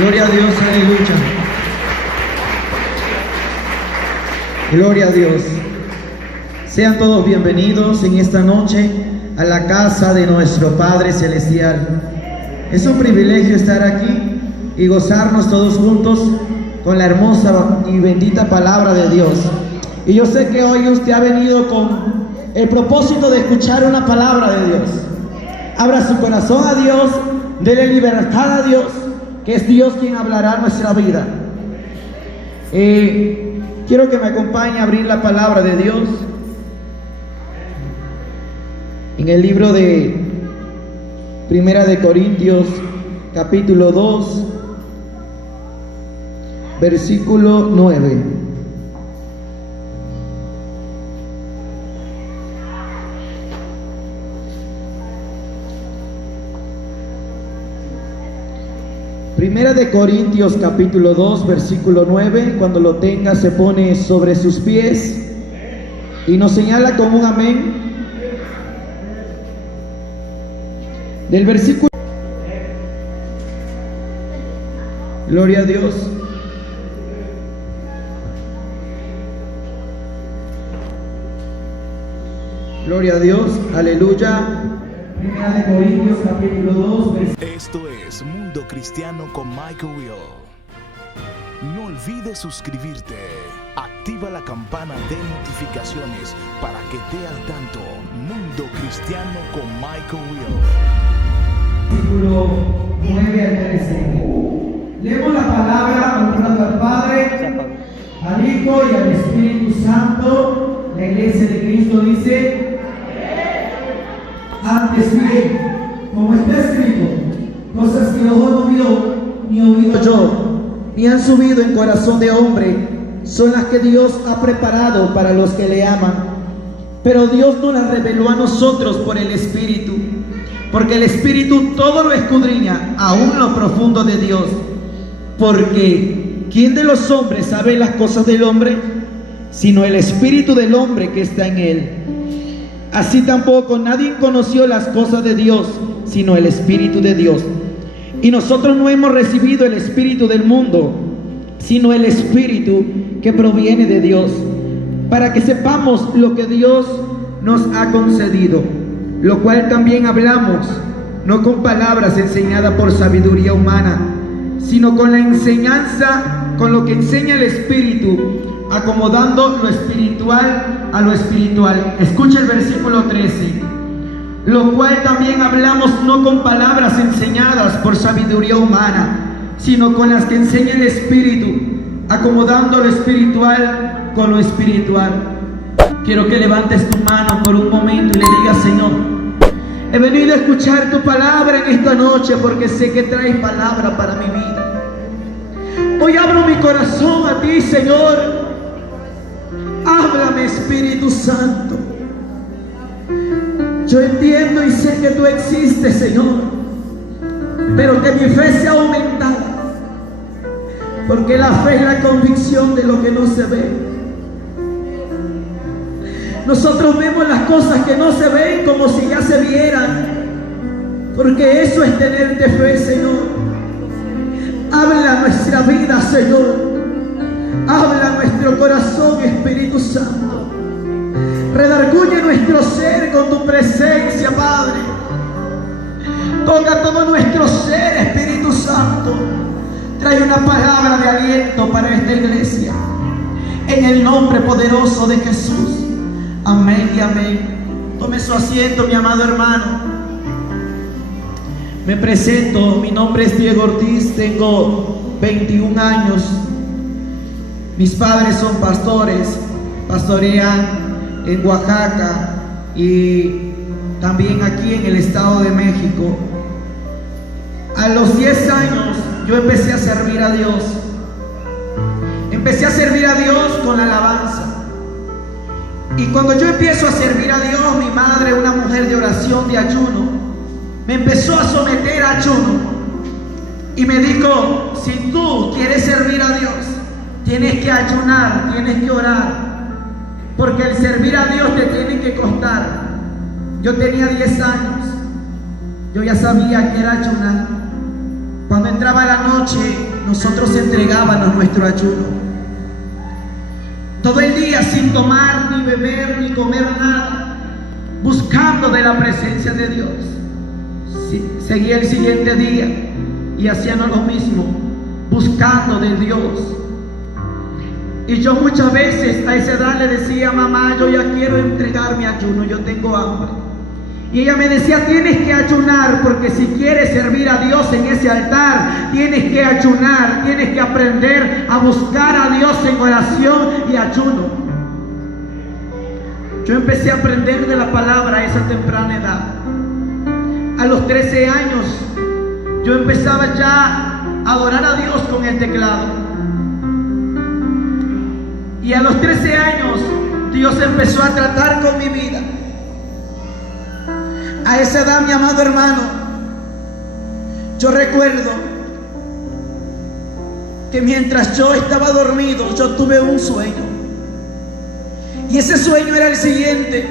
Gloria a Dios, aleluya. Gloria a Dios. Sean todos bienvenidos en esta noche a la casa de nuestro Padre Celestial. Es un privilegio estar aquí y gozarnos todos juntos con la hermosa y bendita palabra de Dios. Y yo sé que hoy usted ha venido con el propósito de escuchar una palabra de Dios. Abra su corazón a Dios, dele libertad a Dios, que es Dios quien hablará en nuestra vida. Quiero que me acompañe a abrir la palabra de Dios en el libro de Primera de Corintios, capítulo 2, versículo 9. Primera de Corintios capítulo 2 versículo 9. Cuando lo tenga se pone sobre sus pies y nos señala con un amén. Del versículo. Gloria a Dios. Gloria a Dios. Aleluya. Primera de Corintios capítulo 2 Esto es Mundo Cristiano con Michael Will. No olvides suscribirte. Activa la campana de notificaciones para que te al tanto. Mundo Cristiano con Michael Will. Versículo 9 al 13. Leemos la palabra honrando al Padre, al Hijo y al Espíritu Santo. La iglesia de Cristo dice: antes bien, como está escrito, cosas que ojo no vio, ni oído yo, ni han subido en corazón de hombre, son las que Dios ha preparado para los que le aman. Pero Dios nos las reveló a nosotros por el Espíritu, porque el Espíritu todo lo escudriña, aún lo profundo de Dios. Porque ¿quién de los hombres sabe las cosas del hombre, sino el Espíritu del hombre que está en él? Así tampoco nadie conoció las cosas de Dios, sino el Espíritu de Dios. Y nosotros no hemos recibido el espíritu del mundo, sino el Espíritu que proviene de Dios, para que sepamos lo que Dios nos ha concedido, lo cual también hablamos, no con palabras enseñadas por sabiduría humana, sino con la enseñanza, con lo que enseña el Espíritu, acomodando lo espiritual a lo espiritual. Escucha el versículo 13. Lo cual también hablamos no con palabras enseñadas por sabiduría humana, sino con las que enseña el Espíritu, acomodando lo espiritual con lo espiritual. Quiero que levantes tu mano por un momento y le digas: Señor, he venido a escuchar tu palabra en esta noche porque sé que traes palabra para mi vida. Hoy abro mi corazón a ti, Señor. Háblame, Espíritu Santo. Yo entiendo y sé que tú existes, Señor, pero que mi fe sea aumentada, porque la fe es la convicción de lo que no se ve. Nosotros vemos las cosas que no se ven como si ya se vieran, porque eso es tenerte fe, Señor. Habla nuestra vida, Señor. Habla nuestro corazón, Espíritu Santo. Redarguye nuestro ser con tu presencia, Padre. Toca todo nuestro ser, Espíritu Santo. Trae una palabra de aliento para esta iglesia, en el nombre poderoso de Jesús. Amén y amén. Tome su asiento, mi amado hermano. Me presento, mi nombre es Diego Ortiz, tengo 21 años. Mis padres son pastores, pastorean en Oaxaca y también aquí en el Estado de México. A los 10 años yo empecé a servir a Dios. Empecé a servir a Dios con la alabanza. Y cuando yo empiezo a servir a Dios, mi madre, una mujer de oración, de ayuno, me empezó a someter a ayuno. Y me dijo: si tú quieres servir a Dios, tienes que ayunar, tienes que orar, porque el servir a Dios te tiene que costar. Yo tenía 10 años, yo ya sabía que era ayunar. Cuando entraba la noche, noche nosotros entregábamos nuestro ayuno. Todo el día sin tomar, ni beber, ni comer nada, buscando de la presencia de Dios. Seguía el siguiente día y hacíamos lo mismo, buscando de Dios. Y yo muchas veces a esa edad le decía: mamá, yo ya quiero entregar mi ayuno, yo tengo hambre. Y ella me decía: tienes que ayunar, porque si quieres servir a Dios en ese altar, tienes que ayunar, tienes que aprender a buscar a Dios en oración y ayuno. Yo empecé a aprender de la palabra a esa temprana edad. A los 13 años yo empezaba ya a adorar a Dios con el teclado. Y a los 13 años Dios empezó a tratar con mi vida. A esa edad, mi amado hermano, yo recuerdo que mientras yo estaba dormido, yo tuve un sueño. Y ese sueño era el siguiente: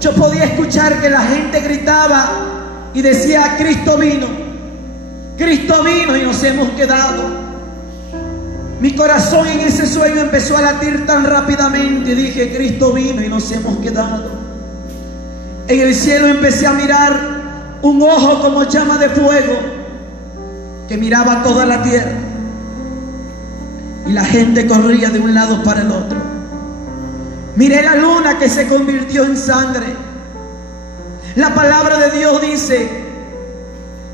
yo podía escuchar que la gente gritaba y decía: Cristo vino y nos hemos quedado. Mi corazón en ese sueño empezó a latir tan rápidamente y dije: Cristo vino y nos hemos quedado. En el cielo empecé a mirar un ojo como llama de fuego que miraba toda la tierra, y la gente corría de un lado para el otro. Miré la luna que se convirtió en sangre. La palabra de Dios dice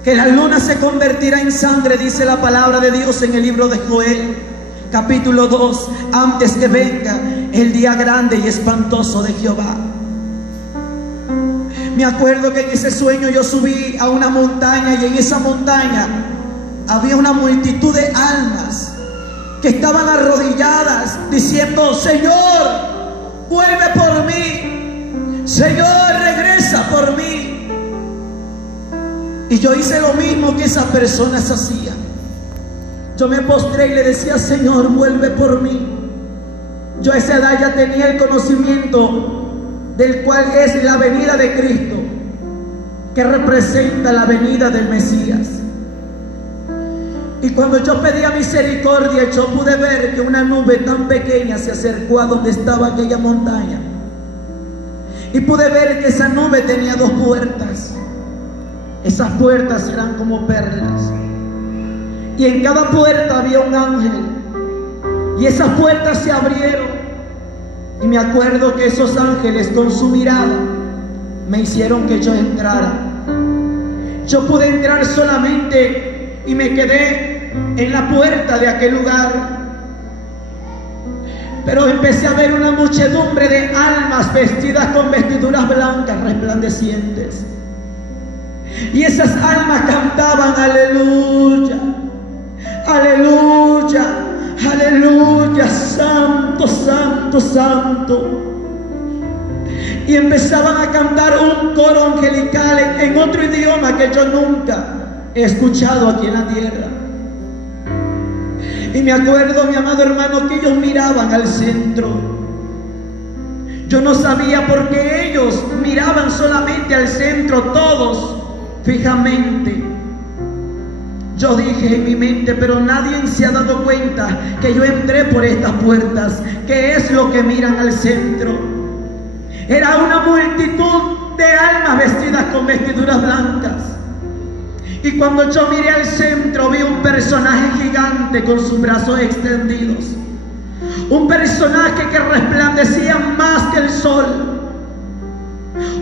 que la luna se convertirá en sangre, dice la palabra de Dios en el libro de Joel, capítulo 2, antes que venga el día grande y espantoso de Jehová. Me acuerdo que en ese sueño yo subí a una montaña, y en esa montaña había una multitud de almas que estaban arrodilladas diciendo: Señor, vuelve por mí, Señor, regresa por mí. Y yo hice lo mismo que esas personas hacían. Yo me postré y le decía: Señor, vuelve por mí. Yo a esa edad ya tenía el conocimiento del cual es la venida de Cristo, que representa la venida del Mesías. Y cuando yo pedía misericordia, yo pude ver que una nube tan pequeña se acercó a donde estaba aquella montaña. Y pude ver que esa nube tenía 2 puertas. Esas puertas eran como perlas. Y en cada puerta había un ángel. Y esas puertas se abrieron. Y me acuerdo que esos ángeles con su mirada me hicieron que yo entrara. Yo pude entrar solamente y me quedé en la puerta de aquel lugar. Pero empecé a ver una muchedumbre de almas vestidas con vestiduras blancas resplandecientes. Y esas almas cantaban: aleluya, aleluya, aleluya, santo, santo, santo. Y empezaban a cantar un coro angelical en otro idioma que yo nunca he escuchado aquí en la tierra. Y me acuerdo, mi amado hermano, que ellos miraban al centro. Yo no sabía por qué ellos miraban solamente al centro, todos fijamente. Yo dije en mi mente: pero nadie se ha dado cuenta que yo entré por estas puertas. ¿Qué es lo que miran al centro? Era una multitud de almas vestidas con vestiduras blancas. Y cuando yo miré al centro, vi un personaje gigante con sus brazos extendidos. Un personaje que resplandecía más que el sol.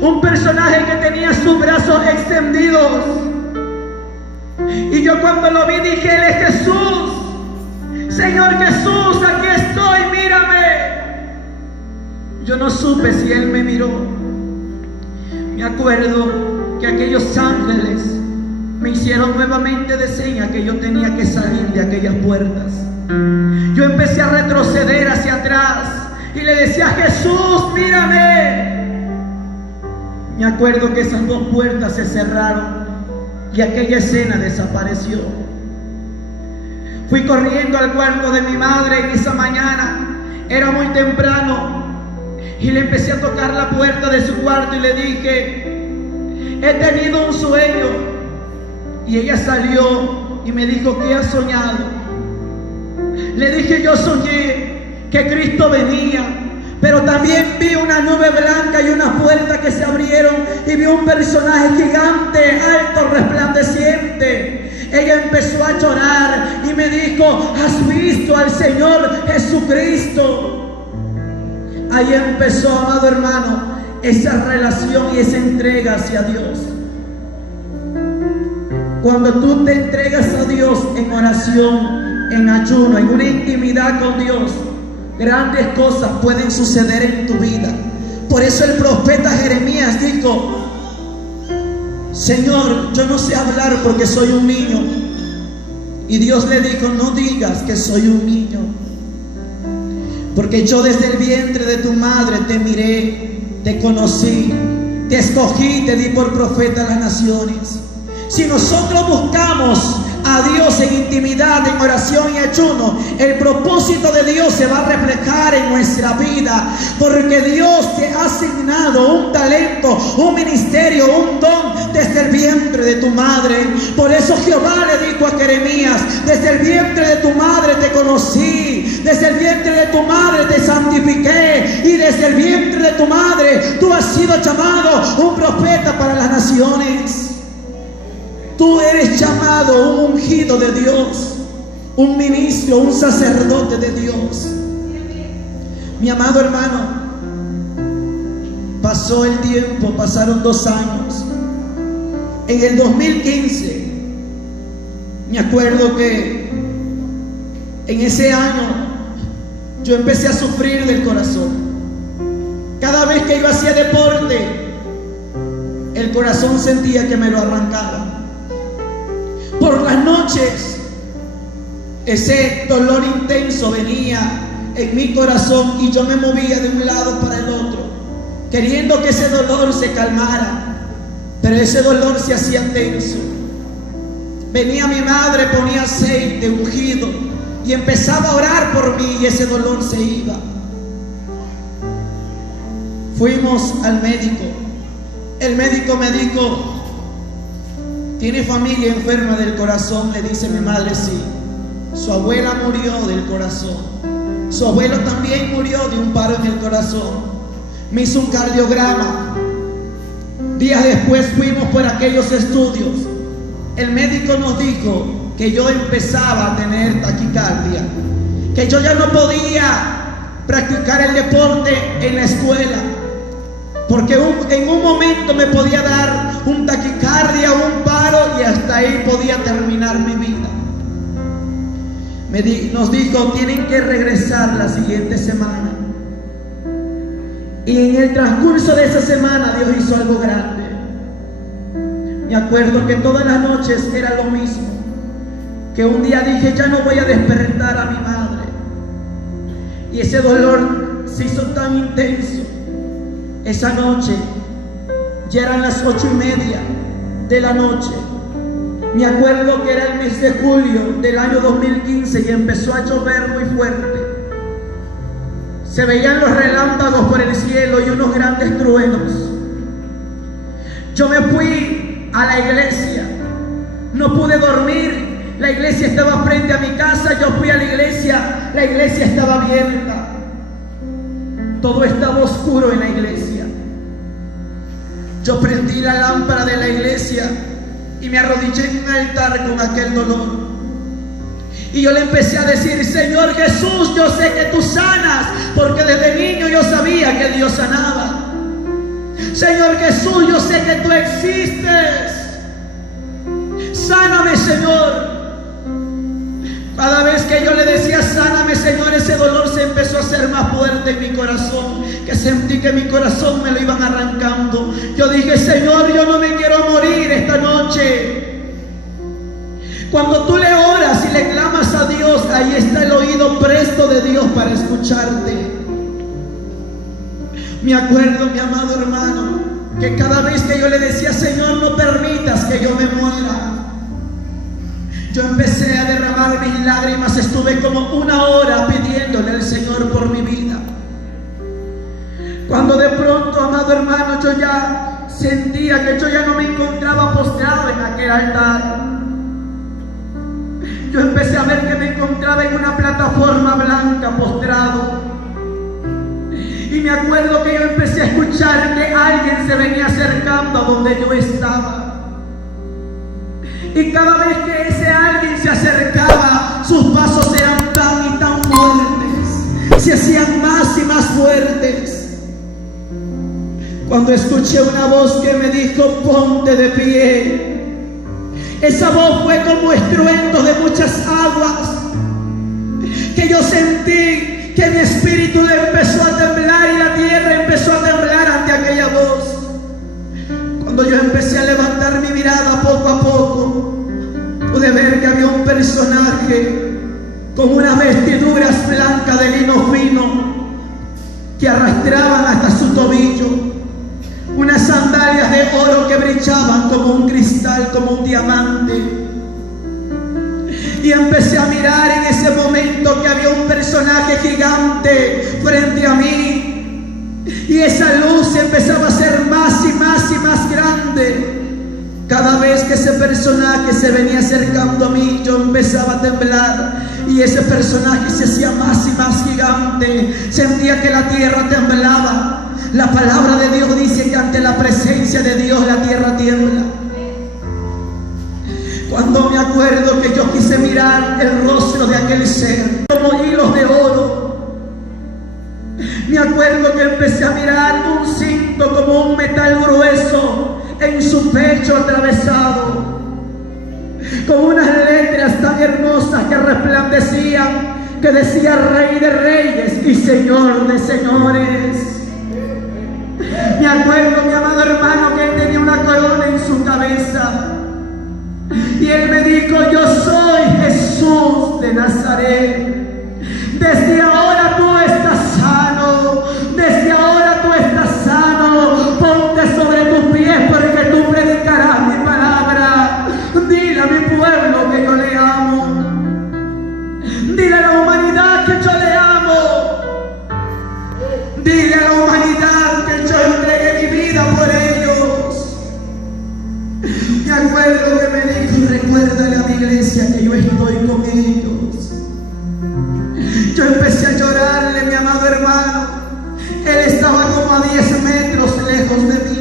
Un personaje que tenía sus brazos extendidos. Y yo cuando lo vi dije: Él es Jesús. Señor Jesús, aquí estoy, mírame. Yo no supe si Él me miró. Me acuerdo que aquellos ángeles me hicieron nuevamente de seña que yo tenía que salir de aquellas puertas. Yo empecé a retroceder hacia atrás y le decía: Jesús, mírame. Me acuerdo que esas 2 puertas se cerraron y aquella escena desapareció. Fui corriendo al cuarto de mi madre en esa mañana, era muy temprano, y le empecé a tocar la puerta de su cuarto y le dije: he tenido un sueño. Y ella salió y me dijo, ¿qué has soñado? Le dije, yo soñé que Cristo venía, pero también vi una nube blanca y una puerta que se abrieron y vi un personaje gigante, alto, resplandeciente. Ella empezó a llorar y me dijo, ¿has visto al Señor Jesucristo? Ahí empezó, amado hermano, esa relación y esa entrega hacia Dios. Cuando tú te entregas a Dios en oración, en ayuno, en una intimidad con Dios, grandes cosas pueden suceder en tu vida. Por eso el profeta Jeremías dijo, Señor, yo no sé hablar porque soy un niño. Y Dios le dijo, no digas que soy un niño, porque yo desde el vientre de tu madre te miré, te conocí, te escogí, te di por profeta a las naciones. Si nosotros buscamos a Dios en intimidad, en oración y ayuno, el propósito de Dios se va a reflejar en nuestra vida, porque Dios te ha asignado un talento, un ministerio, un don desde el vientre de tu madre. Por eso Jehová le dijo a Jeremías, desde el vientre de tu madre te conocí, desde el vientre de tu madre te santifiqué, y desde el vientre de tu madre tú has sido llamado un profeta para las naciones. Tú eres llamado un ungido de Dios, un ministro, un sacerdote de Dios. Mi amado hermano, pasó el tiempo, pasaron 2 años. En el 2015, me acuerdo que en ese año yo empecé a sufrir del corazón. Cada vez que yo hacía deporte, el corazón sentía que me lo arrancaba. Por las noches, ese dolor intenso venía en mi corazón y yo me movía de un lado para el otro, queriendo que ese dolor se calmara, pero ese dolor se hacía tenso. Venía mi madre, ponía aceite ungido y empezaba a orar por mí y ese dolor se iba. Fuimos al médico. El médico me dijo, ¿tiene familia enferma del corazón? Le dice mi madre, sí. Su abuela murió del corazón. Su abuelo también murió de un paro en el corazón. Me hizo un cardiograma. Días después fuimos por aquellos estudios. El médico nos dijo que yo empezaba a tener taquicardia, que yo ya no podía practicar el deporte en la escuela, porque en un momento me podía dar un taquicardia, un paro, y hasta ahí podía terminar mi vida. Nos dijo, tienen que regresar la siguiente semana. Y en el transcurso de esa semana Dios hizo algo grande. Me acuerdo que todas las noches era lo mismo, que un día dije, ya no voy a despertar a mi madre. Y ese dolor se hizo tan intenso. Esa noche, ya eran las 8:30 de la noche. Me acuerdo que era el mes de julio del año 2015 y empezó a llover muy fuerte. Se veían los relámpagos por el cielo y unos grandes truenos. Yo me fui a la iglesia, no pude dormir. La iglesia estaba frente a mi casa, yo fui a la iglesia estaba abierta. Todo estaba oscuro en la iglesia. Yo prendí la lámpara de la iglesia y me arrodillé en un altar con aquel dolor. Y yo le empecé a decir, Señor Jesús, yo sé que tú sanas, porque desde niño yo sabía que Dios sanaba. Señor Jesús, yo sé que tú existes. Sáname, Señor. Cada vez que yo le decía, sáname, Señor, ese dolor se empezó a hacer más fuerte en mi corazón, que sentí que mi corazón me lo iban arrancando. Yo dije, Señor, yo no me quiero morir esta noche. Cuando tú le oras y le clamas a Dios, ahí está el oído presto de Dios para escucharte. Me acuerdo, mi amado hermano, que cada vez que yo le decía, Señor, no permitas que yo me muera, yo empecé a derramar mis lágrimas. Estuve como 1 hora pidiéndole al Señor por mi vida. Cuando de pronto, amado hermano, yo ya sentía que yo ya no me encontraba postrado en aquel altar. yo empecé a ver que me encontraba en una plataforma blanca postrado. Y me acuerdo que yo empecé a escuchar que alguien se venía acercando a donde yo estaba. Y cada vez que ese alguien se acercaba, sus pasos eran tan y tan fuertes, se hacían más y más fuertes. Cuando escuché una voz que me dijo: ponte de pie. Esa voz fue como estruendo de muchas aguas, que yo sentí que mi espíritu empezó a temblar y la tierra empezó a temblar ante aquella voz. Cuando yo empecé a levantar mi mirada poco a poco, pude ver que había un personaje con unas vestiduras blancas de lino fino que arrastraban hasta su tobillo, unas sandalias de oro que brillaban como un cristal, como un diamante. Y empecé a mirar en ese momento que había un personaje gigante frente a mí, y esa luz empezaba a ser más y más y más grande. Cada vez que ese personaje se venía acercando a mí, yo empezaba a temblar, y ese personaje se hacía más y más gigante. Sentía que la tierra temblaba. La palabra de Dios dice que ante la presencia de Dios la tierra tiembla. Cuando me acuerdo que yo quise mirar el rostro de aquel ser como hilos de oro, me acuerdo que empecé a mirar un cinto como un metal grueso en su pecho atravesado, con unas letras tan hermosas que resplandecían, que decía Rey de Reyes y Señor de Señores. Me acuerdo, mi amado hermano, que él tenía una corona en su cabeza, y él me dijo: yo soy Jesús de Nazaret. Desde ahora tú estás sano, desde ahora tú estás sano. Ponte sobre tus pies, porque tú predicarás mi palabra. Dile a mi pueblo que yo le amo. Dile a la humanidad que yo le amo. Dile a la humanidad que yo entregué mi vida por ellos. Me acuerdo que me dijo: recuérdale a mi iglesia que yo estoy con ellos. Yo empecé a llorarle, mi amado hermano. Él estaba como a 10 metros lejos de mí,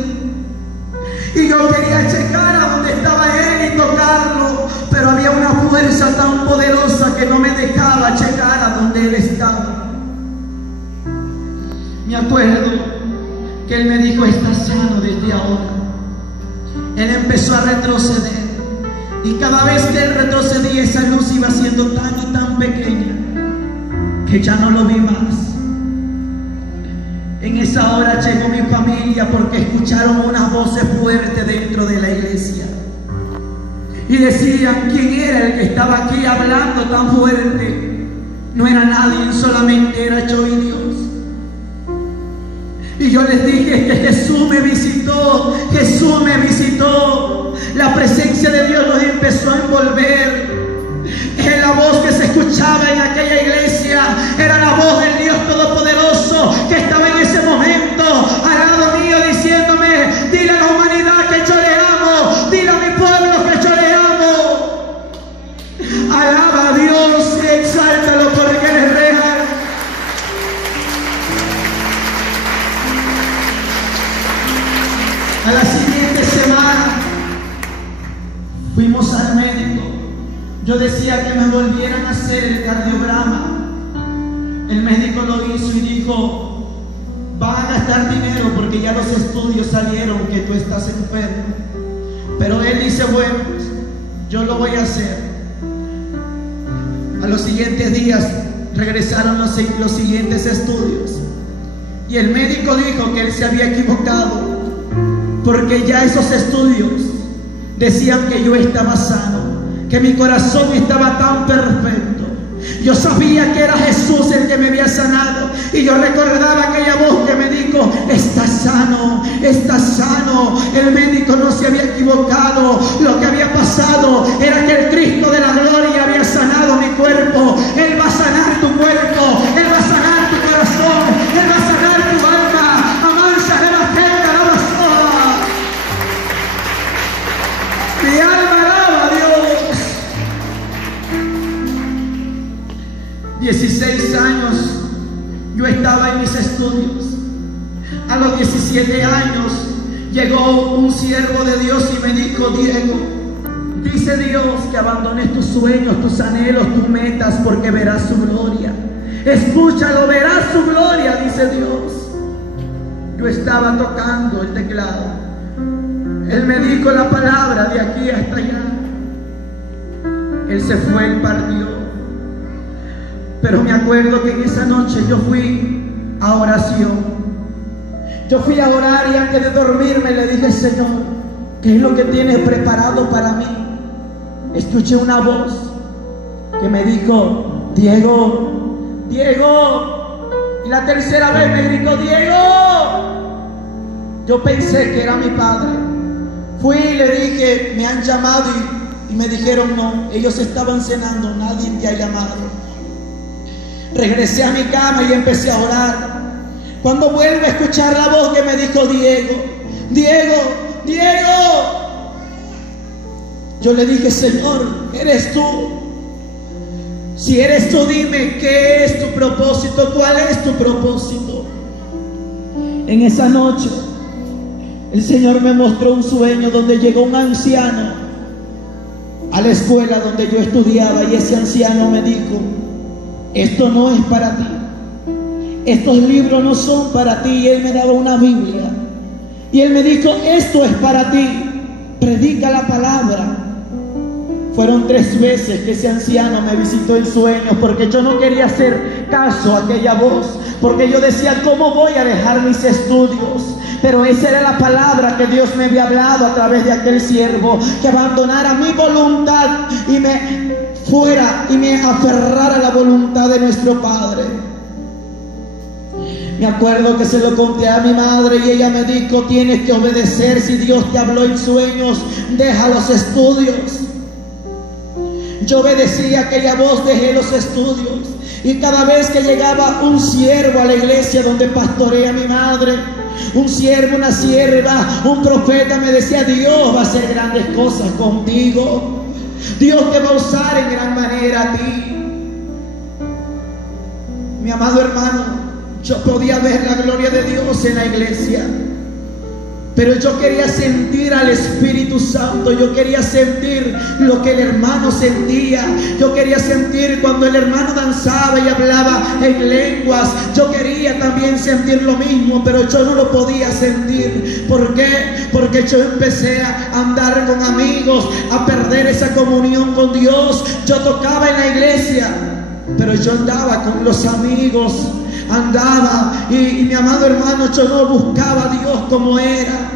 y yo quería checar a donde estaba él y tocarlo, pero había una fuerza tan poderosa que no me dejaba checar a donde él estaba. Me acuerdo que él me dijo: estás sano desde ahora. Él empezó a retroceder, y cada vez que él retrocedía, esa luz iba siendo tan y tan pequeña que ya no lo vi más. En esa hora llegó mi familia, porque escucharon unas voces fuertes dentro de la iglesia y decían: ¿quién era el que estaba aquí hablando tan fuerte? No era nadie, solamente era yo y Dios. Y yo les dije que Jesús me visitó, Jesús me visitó. La presencia de Dios nos empezó a envolver. La voz que se escuchaba en aquella iglesia era la voz del Dios Todopoderoso, que estaba en ese momento al lado mío diciéndome: dile a la humanidad que yo le amo, dile a mi pueblo que yo le amo. Alaba a Dios y exáltalo, porque Él es real. A la siguiente semana fuimos al médico. Yo decía que me volvieran a hacer el cardiograma. El médico lo hizo y dijo: van a gastar dinero porque ya los estudios salieron que tú estás enfermo. Pero él dice: bueno, yo lo voy a hacer. A los siguientes días regresaron los siguientes estudios, y el médico dijo que él se había equivocado, porque ya esos estudios decían que yo estaba sano, que mi corazón estaba tan perfecto. Yo sabía que era Jesús el que me había sanado, y yo recordaba aquella voz que me dijo: estás sano, estás sano. El médico no se había equivocado. Lo que había pasado era que el Cristo de la gloria había sanado mi cuerpo. Él va a sanar tu cuerpo, Él va a sanar tu corazón, Él va a sanar tu alma. Amansa de la gente, la basura. Mi alma alaba a Dios. 16 años yo estaba en mis estudios. A los 17 años llegó un siervo de Dios y me dijo: Diego, dice Dios que abandones tus sueños, tus anhelos, tus metas, porque verás su gloria. Escúchalo, verás su gloria, dice Dios. Yo estaba tocando el teclado. Él me dijo la palabra de aquí hasta allá. Él se fue, él partió. Pero me acuerdo que en esa noche yo fui a oración. Yo fui a orar y antes de dormirme le dije: Señor, ¿qué es lo que tienes preparado para mí? Escuché una voz que me dijo: Diego, Diego. Y la tercera vez me gritó: Diego. Yo pensé que era mi padre. Fui y le dije: me han llamado, y me dijeron: no, ellos estaban cenando, nadie te ha llamado. Regresé a mi cama y empecé a orar. Cuando vuelvo a escuchar la voz que me dijo: Diego, Diego, Diego. Yo le dije: Señor, ¿eres tú? Si eres tú, dime qué es tu propósito, cuál es tu propósito. En esa noche el Señor me mostró un sueño donde llegó un anciano a la escuela donde yo estudiaba, y ese anciano me dijo: esto no es para ti, estos libros no son para ti. Y él me daba una Biblia y él me dijo: esto es para ti, predica la palabra. Fueron 3 veces que ese anciano me visitó en sueños, porque yo no quería hacer caso a aquella voz, porque yo decía: ¿cómo voy a dejar mis estudios? Pero esa era la palabra que Dios me había hablado a través de aquel siervo, que abandonara mi voluntad y me fuera y me aferrara a la voluntad de nuestro Padre. Me acuerdo que se lo conté a mi madre y ella me dijo: tienes que obedecer. Si Dios te habló en sueños, deja los estudios. Yo obedecí a aquella voz, dejé los estudios. Y cada vez que llegaba un siervo a la iglesia donde pastorea mi madre, un siervo, una sierva, un profeta, me decía: Dios va a hacer grandes cosas contigo, Dios te va a usar en gran manera a ti. Mi amado hermano, yo podía ver la gloria de Dios en la iglesia, pero yo quería sentir al Espíritu Santo. Yo quería sentir lo que el hermano sentía. Yo quería sentir cuando el hermano danzaba y hablaba en lenguas. Yo quería también sentir lo mismo, pero yo no lo podía sentir. ¿Por qué? Porque yo empecé a andar con amigos, a perder esa comunión con Dios. Yo tocaba en la iglesia, pero yo andaba con los amigos. Andaba y mi amado hermano, yo no buscaba a Dios como era.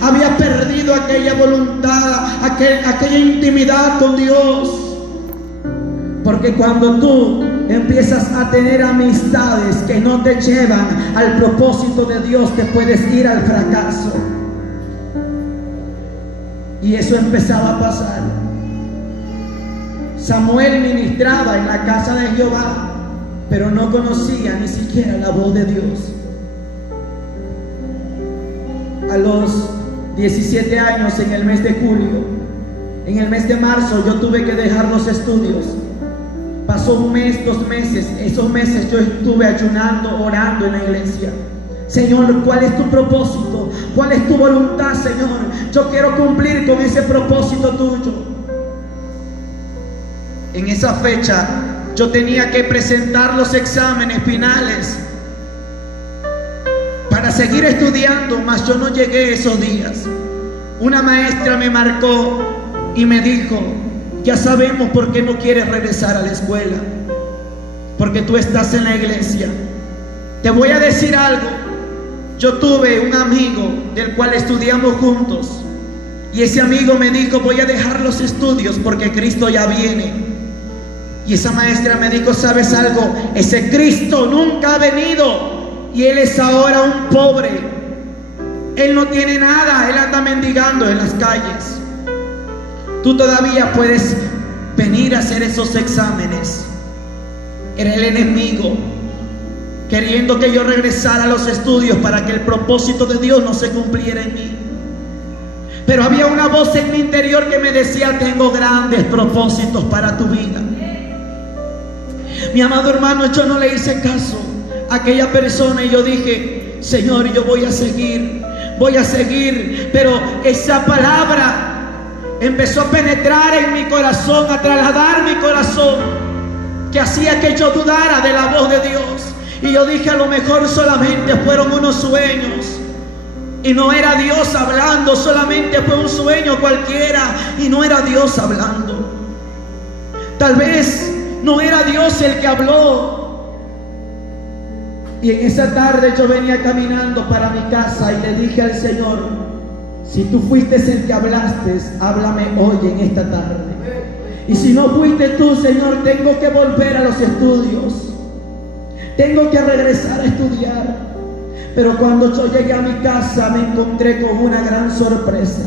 Había perdido aquella voluntad, aquella intimidad con Dios. Porque cuando tú empiezas a tener amistades que no te llevan al propósito de Dios, te puedes ir al fracaso. Y eso empezaba a pasar. Samuel ministraba en la casa de Jehová, pero no conocía ni siquiera la voz de Dios. A los 17 años, en el mes de julio, en el mes de marzo, yo tuve que dejar los estudios. Pasó un mes, 2 meses. Esos meses yo estuve ayunando, orando en la iglesia. Señor, ¿cuál es tu propósito? ¿Cuál es tu voluntad, Señor? Yo quiero cumplir con ese propósito tuyo. En esa fecha yo tenía que presentar los exámenes finales para seguir estudiando, mas yo no llegué esos días. Una maestra me marcó y me dijo: ya sabemos por qué no quieres regresar a la escuela, porque tú estás en la iglesia. Te voy a decir algo. Yo tuve un amigo del cual estudiamos juntos, y ese amigo me dijo: voy a dejar los estudios porque Cristo ya viene. Y esa maestra me dijo: ¿sabes algo? Ese Cristo nunca ha venido, y Él es ahora un pobre. Él no tiene nada, Él anda mendigando en las calles. Tú todavía puedes venir a hacer esos exámenes. Era el enemigo queriendo que yo regresara a los estudios para que el propósito de Dios no se cumpliera en mí. Pero había una voz en mi interior que me decía: tengo grandes propósitos para tu vida. Mi amado hermano, yo no le hice caso a aquella persona y yo dije: Señor, yo voy a seguir, pero esa palabra empezó a penetrar en mi corazón, a trasladar mi corazón, que hacía que yo dudara de la voz de Dios. Y yo dije: a lo mejor solamente fueron unos sueños y no era Dios hablando, solamente fue un sueño cualquiera y no era Dios hablando. Tal vez no era Dios el que habló. Y en esa tarde yo venía caminando para mi casa y le dije al Señor: si tú fuiste el que hablaste, háblame hoy en esta tarde. Y si no fuiste tú, Señor, tengo que volver a los estudios, tengo que regresar a estudiar. Pero cuando yo llegué a mi casa me encontré con una gran sorpresa.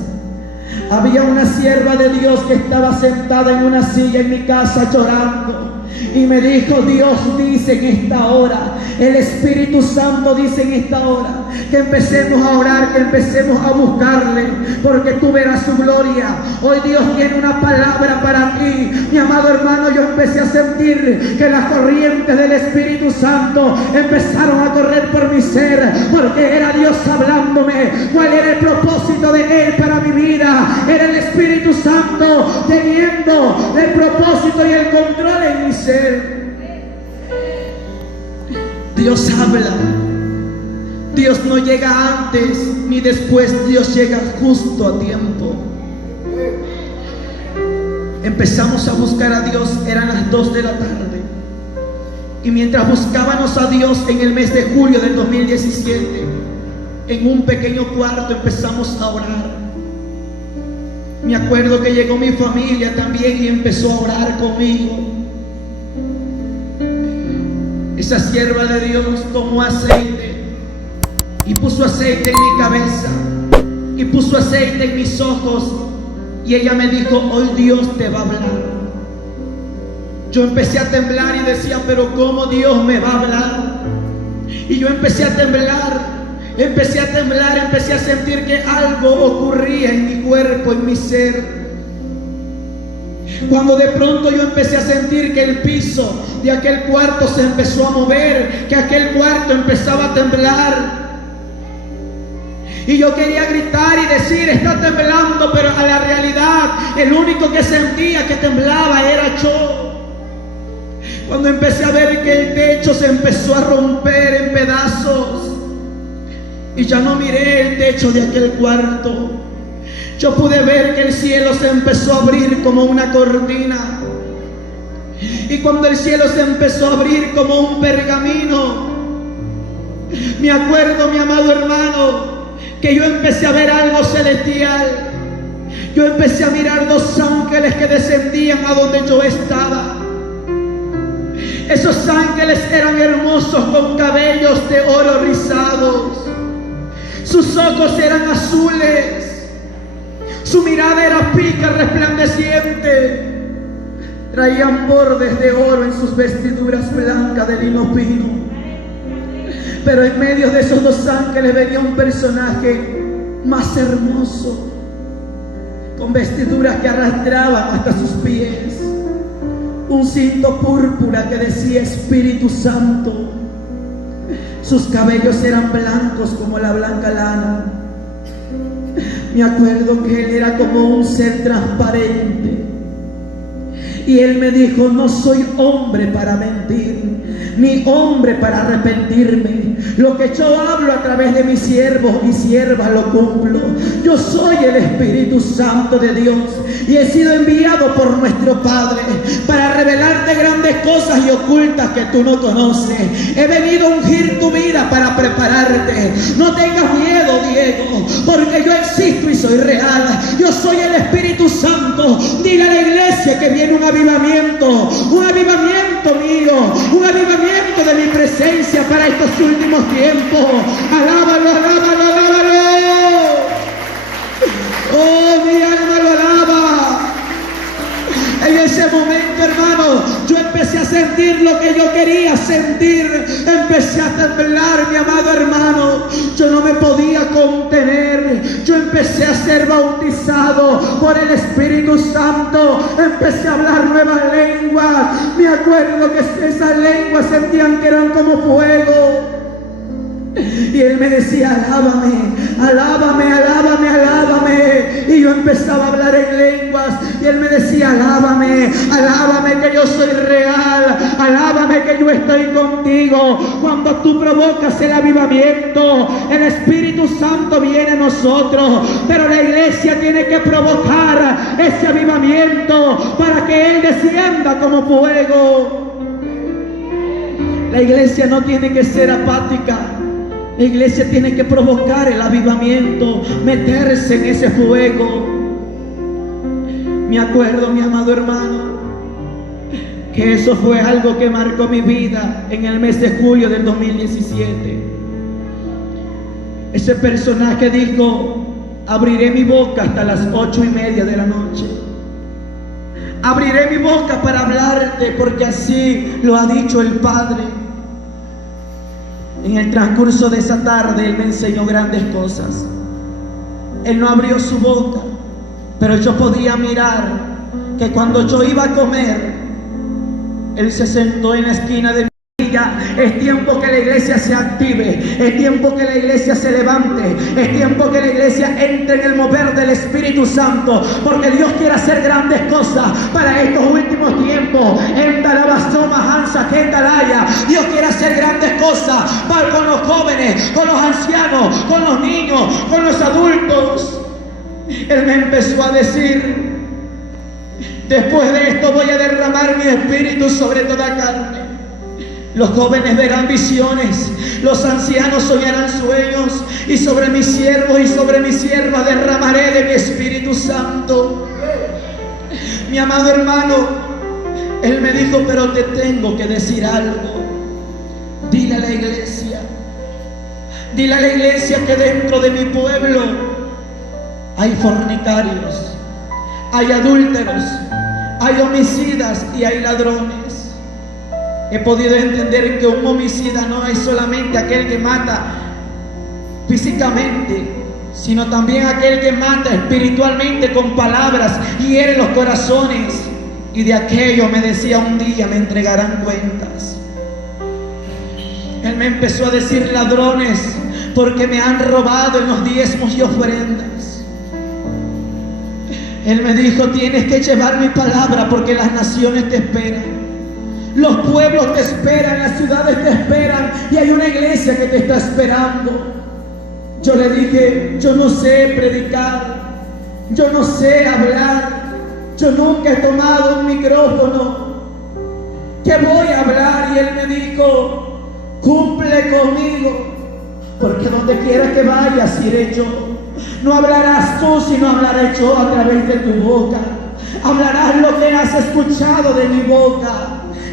Había una sierva de Dios que estaba sentada en una silla en mi casa llorando. Y me dijo: Dios dice en esta hora, el Espíritu Santo dice en esta hora, que empecemos a orar, que empecemos a buscarle, porque tú verás su gloria. Hoy Dios tiene una palabra para ti. Mi amado hermano, yo empecé a sentir que las corrientes del Espíritu Santo empezaron a correr por mi ser, porque era Dios hablándome. ¿Cuál era el propósito de Él para mi vida? Era el Espíritu Santo teniendo el propósito y el control en mi ser. Dios habla. Dios no llega antes ni después, Dios llega justo a tiempo. Empezamos a buscar a Dios, eran las 2 de la tarde. Y mientras buscábamos a Dios en el mes de julio del 2017, en un pequeño cuarto empezamos a orar. Me acuerdo que llegó mi familia también y empezó a orar conmigo. Esa sierva de Dios tomó aceite y puso aceite en mi cabeza y puso aceite en mis ojos, y ella me dijo: hoy Dios te va a hablar. Yo empecé a temblar y decía: pero ¿cómo Dios me va a hablar? Y yo empecé a temblar, empecé a sentir que algo ocurría en mi cuerpo, en mi ser. Cuando de pronto yo empecé a sentir que el piso de aquel cuarto se empezó a mover, que aquel cuarto empezaba a temblar. Y yo quería gritar y decir: está temblando, pero a la realidad el único que sentía que temblaba era yo. Cuando empecé a ver que el techo se empezó a romper en pedazos y ya no miré el techo de aquel cuarto, yo pude ver que el cielo se empezó a abrir como una cortina. Y cuando el cielo se empezó a abrir como un pergamino, me acuerdo, mi amado hermano, que yo empecé a ver algo celestial. Yo empecé a mirar 2 ángeles que descendían a donde yo estaba. Esos ángeles eran hermosos, con cabellos de oro rizados. Sus ojos eran azules. Su mirada era pica, resplandeciente. Traían bordes de oro en sus vestiduras blancas de lino fino. Pero en medio de esos 2 ángeles venía un personaje más hermoso, con vestiduras que arrastraban hasta sus pies, un cinto púrpura que decía Espíritu Santo. Sus cabellos eran blancos como la blanca lana. Me acuerdo que él era como un ser transparente. Y él me dijo: no soy hombre para mentir, ni hombre para arrepentirme. Lo que yo hablo a través de mis siervos y siervas lo cumplo. Yo soy el Espíritu Santo de Dios y he sido enviado por nuestro Padre para revelarte grandes cosas y ocultas que tú no conoces. He venido a ungir tu vida para prepararte. No tengas miedo, Diego, porque yo existo y soy real. Yo soy el Espíritu Santo. Dile a la iglesia que viene un avivamiento mío, un avivamiento de mi presencia para estos últimos tiempos. Alábalo, alábalo, alábalo. Oh, mi alma lo alaba. En ese momento, hermano, yo empecé a sentir lo que yo quería sentir. Empecé a temblar, mi amado hermano. Yo no me podía contener. Yo empecé a ser bautizado por el Espíritu Santo. Empecé a hablar nuevas lenguas. Mi me acuerdo que esas lenguas sentían que eran como fuego. Y él me decía, alábame, alábame, alábame, alábame. Y yo empezaba a hablar en lenguas. Y él me decía, alábame, alábame que yo soy real. Alábame que yo estoy contigo. Cuando tú provocas el avivamiento, el Espíritu Santo viene a nosotros. Pero la iglesia tiene que provocar ese avivamiento para que Él descienda como fuego. La iglesia no tiene que ser apática. La iglesia tiene que provocar el avivamiento, meterse en ese fuego. Me acuerdo, mi amado hermano, que eso fue algo que marcó mi vida en el mes de julio del 2017. Ese personaje dijo, abriré mi boca hasta las 8:30 de la noche. Abriré mi boca para hablarte porque así lo ha dicho el Padre. En el transcurso de esa tarde Él me enseñó grandes cosas. Él no abrió su boca, pero yo podía mirar que cuando yo iba a comer, Él se sentó en la esquina de mi silla. Es tiempo que la iglesia se active, es tiempo que la iglesia se levante, es tiempo que la iglesia entre en el mover del Espíritu Santo, porque Dios quiere hacer grandes cosas para estos últimos tiempos. En Talabastoma, Hansa, Kendalaya, Dios quiere hacer grandes cosas con los jóvenes, con los ancianos, con los niños, con los adultos. Él me empezó a decir, después de esto voy a derramar mi espíritu sobre toda carne. Los jóvenes verán visiones, los ancianos soñarán sueños, y sobre mis siervos y sobre mis siervas derramaré de mi Espíritu Santo. Mi amado hermano, Él me dijo, pero te tengo que decir algo. Dile a la iglesia, dile a la iglesia que dentro de mi pueblo hay fornicarios, hay adúlteros, hay homicidas y hay ladrones. He podido entender que un homicida no es solamente aquel que mata físicamente, sino también aquel que mata espiritualmente con palabras y hiere los corazones. Y de aquello me decía, un día me entregarán cuentas. Él me empezó a decir ladrones porque me han robado en los diezmos y ofrendas. Él me dijo, tienes que llevar mi palabra porque las naciones te esperan. Los pueblos te esperan, las ciudades te esperan, y hay una iglesia que te está esperando. Yo le dije, yo no sé predicar, yo no sé hablar, yo nunca he tomado un micrófono. ¿Qué voy a hablar? Y él me dijo, cumple conmigo, porque donde quiera que vayas iré yo. No hablarás tú, sino hablaré yo a través de tu boca. Hablarás lo que has escuchado de mi boca.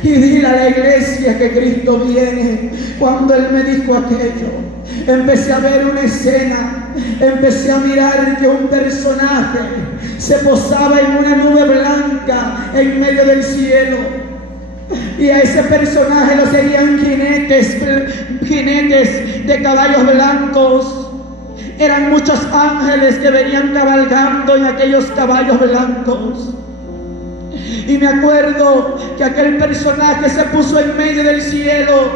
Y dile a la iglesia que Cristo viene. Cuando Él me dijo aquello, empecé a ver una escena, empecé a mirar que un personaje se posaba en una nube blanca en medio del cielo, y a ese personaje lo seguían jinetes de caballos blancos. Eran muchos ángeles que venían cabalgando en aquellos caballos blancos. Y me acuerdo que aquel personaje se puso en medio del cielo,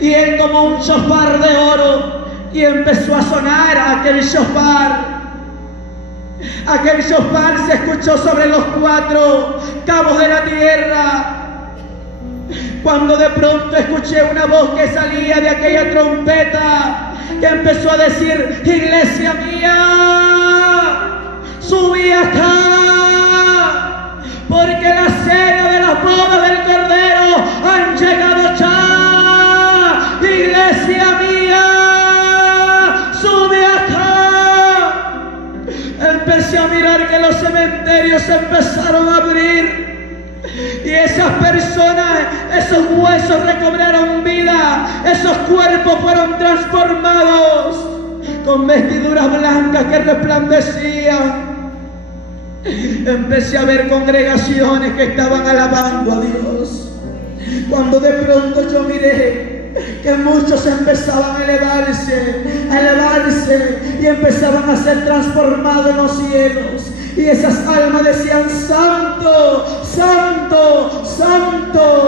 y él tomó un shofar de oro y empezó a sonar aquel shofar. Aquel shofar se escuchó sobre los 4 cabos de la tierra. Cuando de pronto escuché una voz que salía de aquella trompeta, que empezó a decir, iglesia mía, subí acá, porque la cena de las bodas del Cordero han llegado ya. Iglesia mía, sube acá. Empecé a mirar que los cementerios se empezaron a abrir, y esas personas, esos huesos recobraron vida, esos cuerpos fueron transformados con vestiduras blancas que resplandecían. Empecé a ver congregaciones que estaban alabando a Dios. Cuando de pronto yo miré que muchos empezaban a elevarse, y empezaban a ser transformados en los cielos. Y esas almas decían, santo, santo, santo.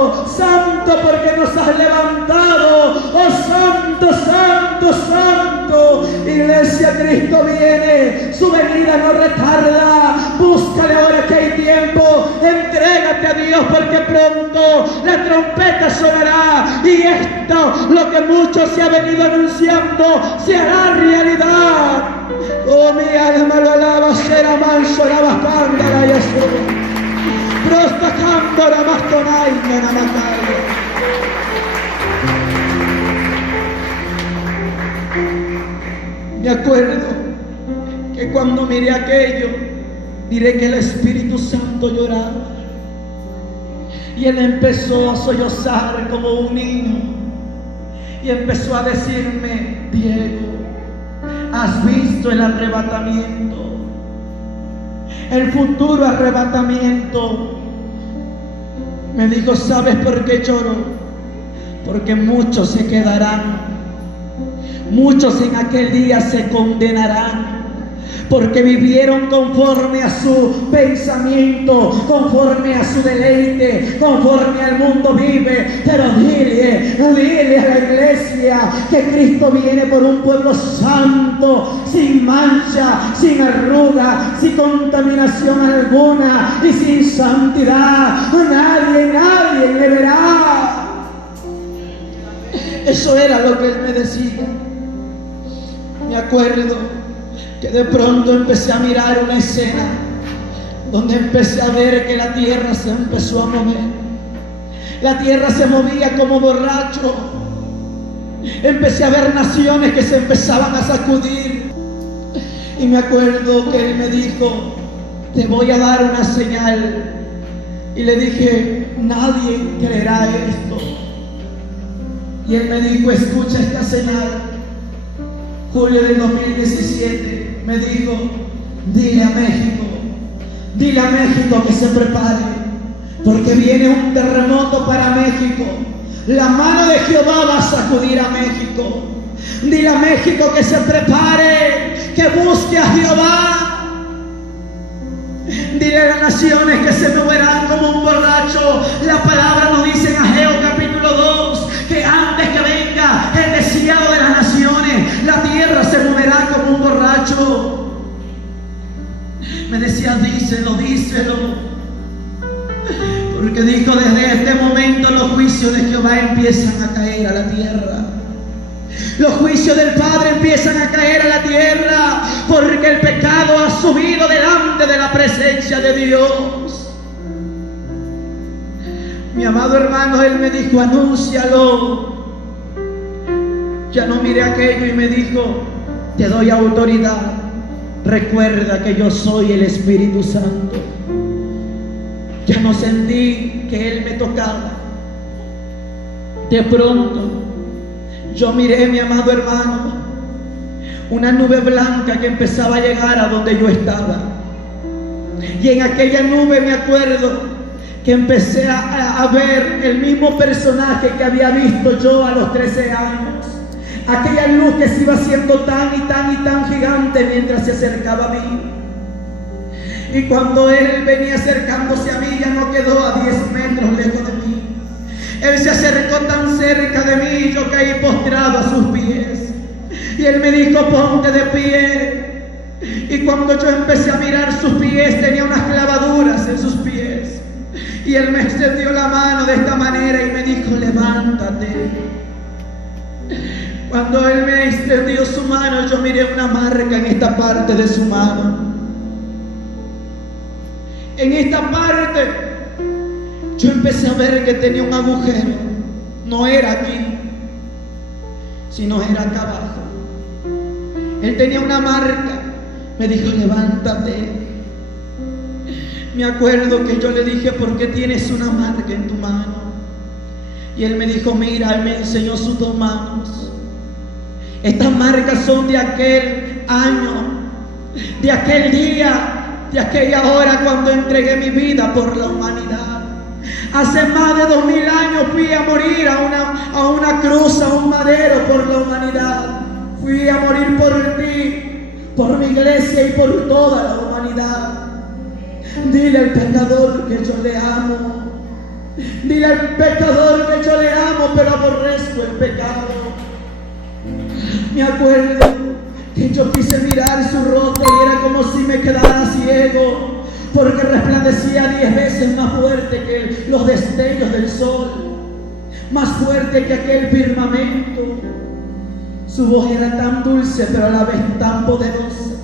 porque nos has levantado. Oh santo, santo, santo. Iglesia, Cristo viene, su venida no retarda. Búscale ahora que hay tiempo. Entrégate a Dios, porque pronto la trompeta sonará y esto, lo que mucho se ha venido anunciando, se hará realidad. Oh, mi alma lo alaba, será manso, la bastante, la Jesús. Prostacando la mastonai, me la matalla. Me acuerdo que cuando miré aquello, miré que el Espíritu Santo lloraba. Y él empezó a sollozar como un niño. Y empezó a decirme: Diego, ¿has visto el arrebatamiento? El futuro arrebatamiento. Me dijo: ¿sabes por qué lloro? Porque muchos se quedarán. Muchos en aquel día se condenarán, porque vivieron conforme a su pensamiento, conforme a su deleite, conforme al mundo vive. Pero dile a la iglesia que Cristo viene por un pueblo santo, sin mancha, sin arruga, sin contaminación alguna y sin santidad. Nadie le verá. Eso era lo que él me decía. Me acuerdo que de pronto empecé a mirar una escena donde empecé a ver que la tierra se empezó a mover. La tierra se movía como borracho. Empecé a ver naciones que se empezaban a sacudir. Y me acuerdo que él me dijo: te voy a dar una señal. Y le dije: nadie creerá esto. Y él me dijo: escucha esta señal. Julio del 2017 me dijo: dile a México que se prepare, porque viene un terremoto para México. La mano de Jehová va a sacudir a México. Dile a México que se prepare, que busque a Jehová. Dile a las naciones que se moverán como un borracho. La palabra nos dice en Ageo capítulo 2 que antes que venga el deseado de las naciones, la tierra se moverá como un borracho. Me decía: díselo, porque dijo: desde este momento los juicios de Jehová empiezan a caer a la tierra. Los juicios del Padre empiezan a caer a la tierra, porque el pecado ha subido delante de la presencia de Dios. Mi amado hermano, él me dijo: anúncialo. Ya no miré aquello y me dijo: te doy autoridad. Recuerda que yo soy el Espíritu Santo. Ya no sentí que él me tocaba. De pronto yo miré, mi amado hermano, una nube blanca que empezaba a llegar a donde yo estaba. Y en aquella nube me acuerdo que empecé a ver el mismo personaje que había visto yo a los 13 años. Aquella luz que se iba haciendo tan gigante mientras se acercaba a mí. Y cuando él venía acercándose a mí, ya no quedó a 10 metros lejos de mí. Él se acercó tan cerca de mí, yo caí postrado a sus pies. Y él me dijo: ponte de pie. Y cuando yo empecé a mirar sus pies, tenía unas clavaduras en sus pies. Y él me extendió la mano de esta manera y me dijo: levántate. Cuando él me extendió su mano, yo miré una marca en esta parte de su mano. En esta parte yo empecé a ver que tenía un agujero. No era aquí, sino era acá abajo. Él tenía una marca. Me dijo: levántate. Me acuerdo que yo le dije: ¿por qué tienes una marca en tu mano? Y él me dijo: mira, él me enseñó sus 2 manos. Estas marcas son de aquel año, de aquel día, de aquella hora cuando entregué mi vida por la humanidad. Hace más de 2000 años fui a morir a una cruz, a un madero por la humanidad. Fui a morir por ti, por mi iglesia y por toda la humanidad. Dile al pecador que yo le amo. Dile al pecador que yo le amo, pero aborrezco el pecado. Me acuerdo que yo quise mirar su rostro y era como si me quedara ciego, porque resplandecía 10 veces más fuerte que los destellos del sol, más fuerte que aquel firmamento. Su voz era tan dulce, pero a la vez tan poderosa.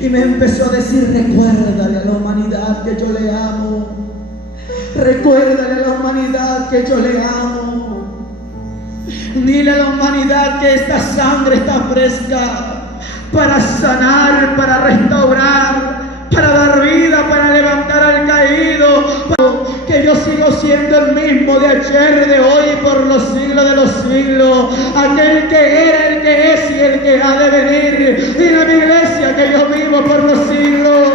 Y me empezó a decir: recuérdale a la humanidad que yo le amo. Recuérdale a la humanidad que yo le amo. Dile a la humanidad que esta sangre está fresca para sanar, para restaurar, para dar vida, para levantar al caído. Que yo sigo siendo el mismo de ayer, de hoy y por los siglos de los siglos. Aquel que era, el que es y el que ha de venir. Dile a mi iglesia que yo vivo por los siglos.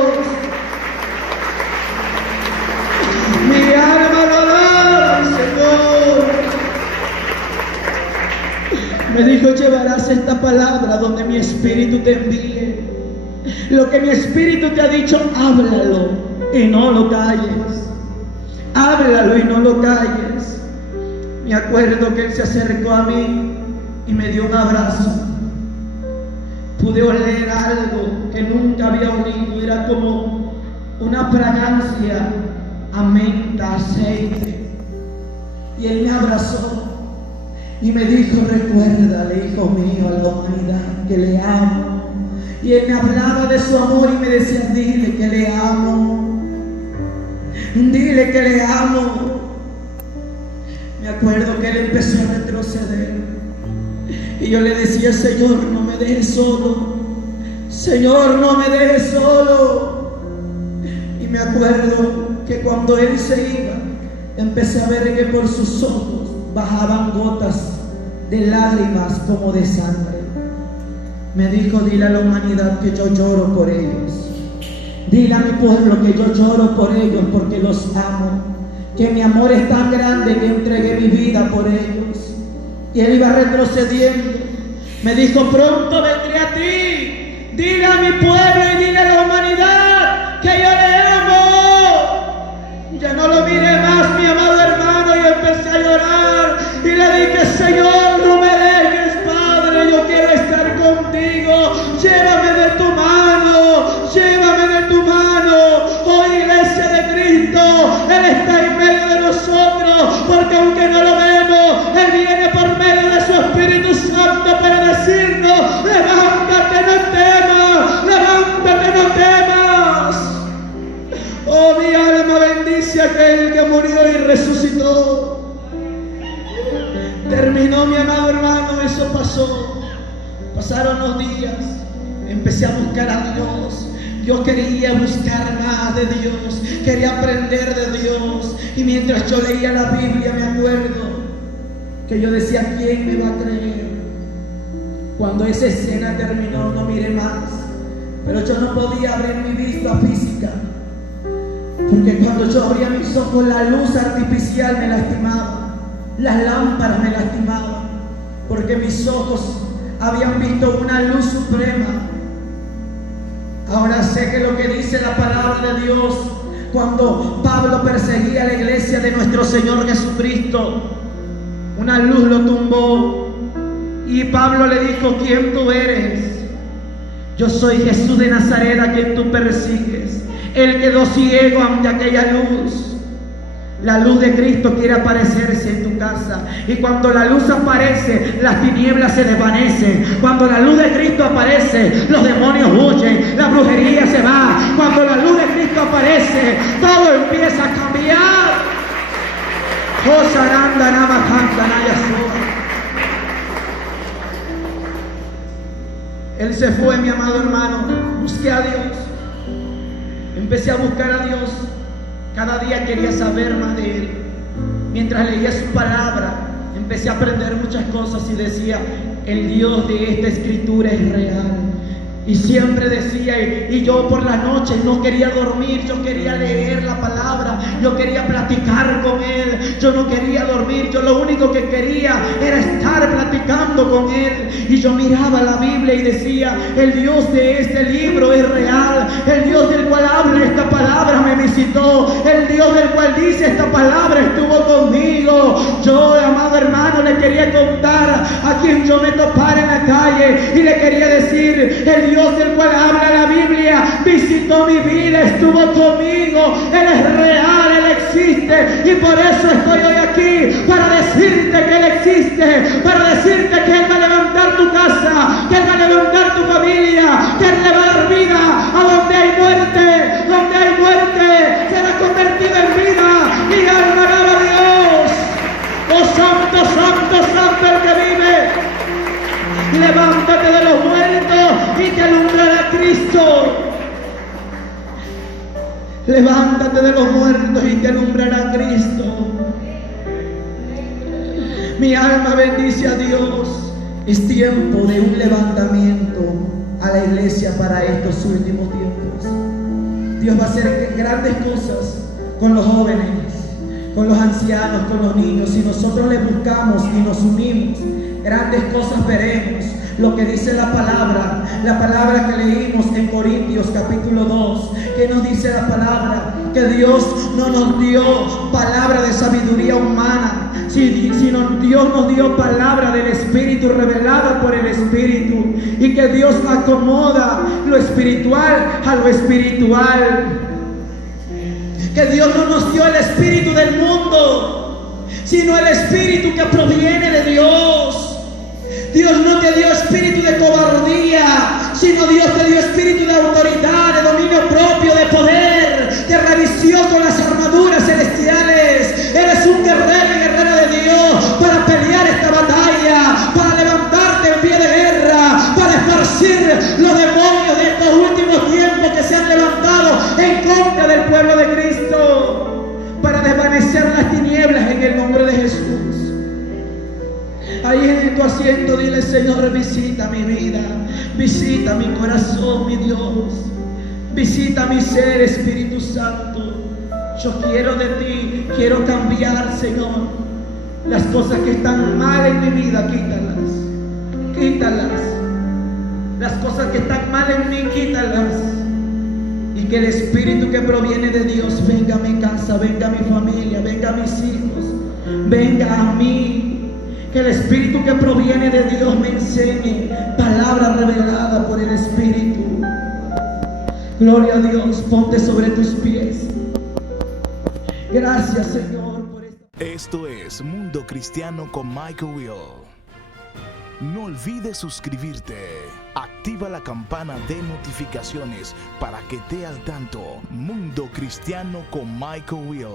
Mi alma lo alaba, Señor. Me dijo: llevarás esta palabra donde mi espíritu te envíe. Lo que mi espíritu te ha dicho, háblalo y no lo calles. Háblalo y no lo calles. Me acuerdo que él se acercó a mí y me dio un abrazo. Pude oler algo que nunca había olido. Era como una fragancia a menta, aceite. Y él me abrazó y me dijo: recuérdale, hijo mío, a la humanidad que le amo. Y él me hablaba de su amor y me decía: dile que le amo. Dile que le amo. Me acuerdo que él empezó a retroceder y yo le decía: Señor, no me dejes solo. Señor, no me dejes solo. Y me acuerdo que cuando él se iba, empecé a ver que por sus ojos bajaban gotas de lágrimas como de sangre. Me dijo: dile a la humanidad que yo lloro por ellos. Dile a mi pueblo que yo lloro por ellos porque los amo, que mi amor es tan grande que entregué mi vida por ellos. Y él iba retrocediendo. Me dijo: pronto vendré a ti. Dile a mi pueblo y dile a la humanidad que yo le amo. Ya no lo miré más, mi amado hermano, y empecé a llorar. Y le dije: Señor, no me dejes, Padre, yo quiero estar contigo. Llévame de tu mano, llévame de tu mano. Oh, iglesia de Cristo, Él está en medio de nosotros, porque aunque no lo vemos, Él viene por medio de su Espíritu Santo para decirnos: levántate, no temas, levántate, no temas. Oh, mi alma bendice a aquel que murió y resucitó. Terminó, mi amado hermano, eso pasó. Pasaron los días, empecé a buscar a Dios. Yo quería buscar más de Dios, quería aprender de Dios. Y mientras yo leía la Biblia, me acuerdo que yo decía: ¿quién me va a creer? Cuando esa escena terminó, no miré más. Pero yo no podía abrir mi vista física, porque cuando yo abría mis ojos, la luz artificial me lastimaba, las lámparas me lastimaban, porque mis ojos habían visto una luz suprema. Ahora sé que lo que dice la palabra de Dios, cuando Pablo perseguía a la iglesia de nuestro Señor Jesucristo, una luz lo tumbó y Pablo le dijo: ¿quién tú eres? Yo soy Jesús de Nazaret, a quien tú persigues. Él quedó ciego ante aquella luz. La luz de Cristo quiere aparecerse en tu casa. Y cuando la luz aparece, las tinieblas se desvanecen. Cuando la luz de Cristo aparece, los demonios huyen, la brujería se va. Cuando la luz de Cristo aparece, todo empieza a cambiar. Él se fue, mi amado hermano. Busqué a Dios. Empecé a buscar a Dios. Cada día quería saber más de Él. Mientras leía su palabra, empecé a aprender muchas cosas y decía: el Dios de esta escritura es real. Y siempre decía, y yo por las noches no quería dormir, yo quería leer la palabra. yo quería platicar con Él, yo no quería dormir, yo lo único que quería era estar platicando con Él. Y yo miraba la Biblia y decía, el Dios de este libro es real, el Dios del cual habla esta palabra me visitó, el Dios del cual dice esta palabra estuvo conmigo. Yo, amado hermano, le quería contar a quien yo me topara en la calle y le quería decir, el Dios del cual habla la Biblia visitó mi vida, estuvo conmigo, Él es real, Él existe, y por eso estoy hoy aquí, para decirte que Él existe, para decirte que Él va a levantar tu casa, que Él va a levantar tu familia, que Él le va a dar vida a donde hay muerte será convertida en vida. Mi alma alaba a Dios. Oh santo, santo, santo el que vive. Levántate de los muertos y te alumbrará Cristo. Levántate de los muertos y te alumbrará Cristo. Mi alma bendice a Dios. Es tiempo de un levantamiento a la iglesia para estos últimos tiempos. Dios va a hacer grandes cosas con los jóvenes, con los ancianos, con los niños. Si nosotros le buscamos y nos unimos, grandes cosas veremos. Lo que dice la palabra que leímos en Corintios capítulo 2, que nos dice la palabra, que Dios no nos dio palabra de sabiduría humana, sino Dios nos dio palabra del Espíritu, revelada por el Espíritu, y que Dios acomoda lo espiritual a lo espiritual. Que Dios no nos dio el espíritu del mundo, sino el espíritu que proviene de Dios. Dios no te dio espíritu de cobardía, sino Dios te dio espíritu de autoridad, de dominio propio, de poder. Te revistió con las armaduras celestiales. Eres un guerrero y guerrera de Dios para pelear esta batalla, para levantarte en pie de guerra, para esparcir los demonios de estos últimos tiempos que se han levantado en contra del pueblo de Cristo, para desvanecer las tinieblas en el nombre de Jesús. Ahí en tu asiento dile, Señor, visita mi vida, visita mi corazón, mi Dios, visita mi ser, Espíritu Santo. Yo quiero de ti, quiero cambiar, Señor. Las cosas que están mal en mi vida, quítalas, quítalas. Las cosas que están mal en mí, quítalas. Y que el Espíritu que proviene de Dios venga a mi casa, venga a mi familia, venga a mis hijos, venga a mí. Que el Espíritu que proviene de Dios me enseñe palabra revelada por el Espíritu. Gloria a Dios, ponte sobre tus pies. Gracias, Señor, por esta... Esto es Mundo Cristiano con Michael Will. No olvides suscribirte. Activa la campana de notificaciones para que estés al tanto. Mundo Cristiano con Michael Will.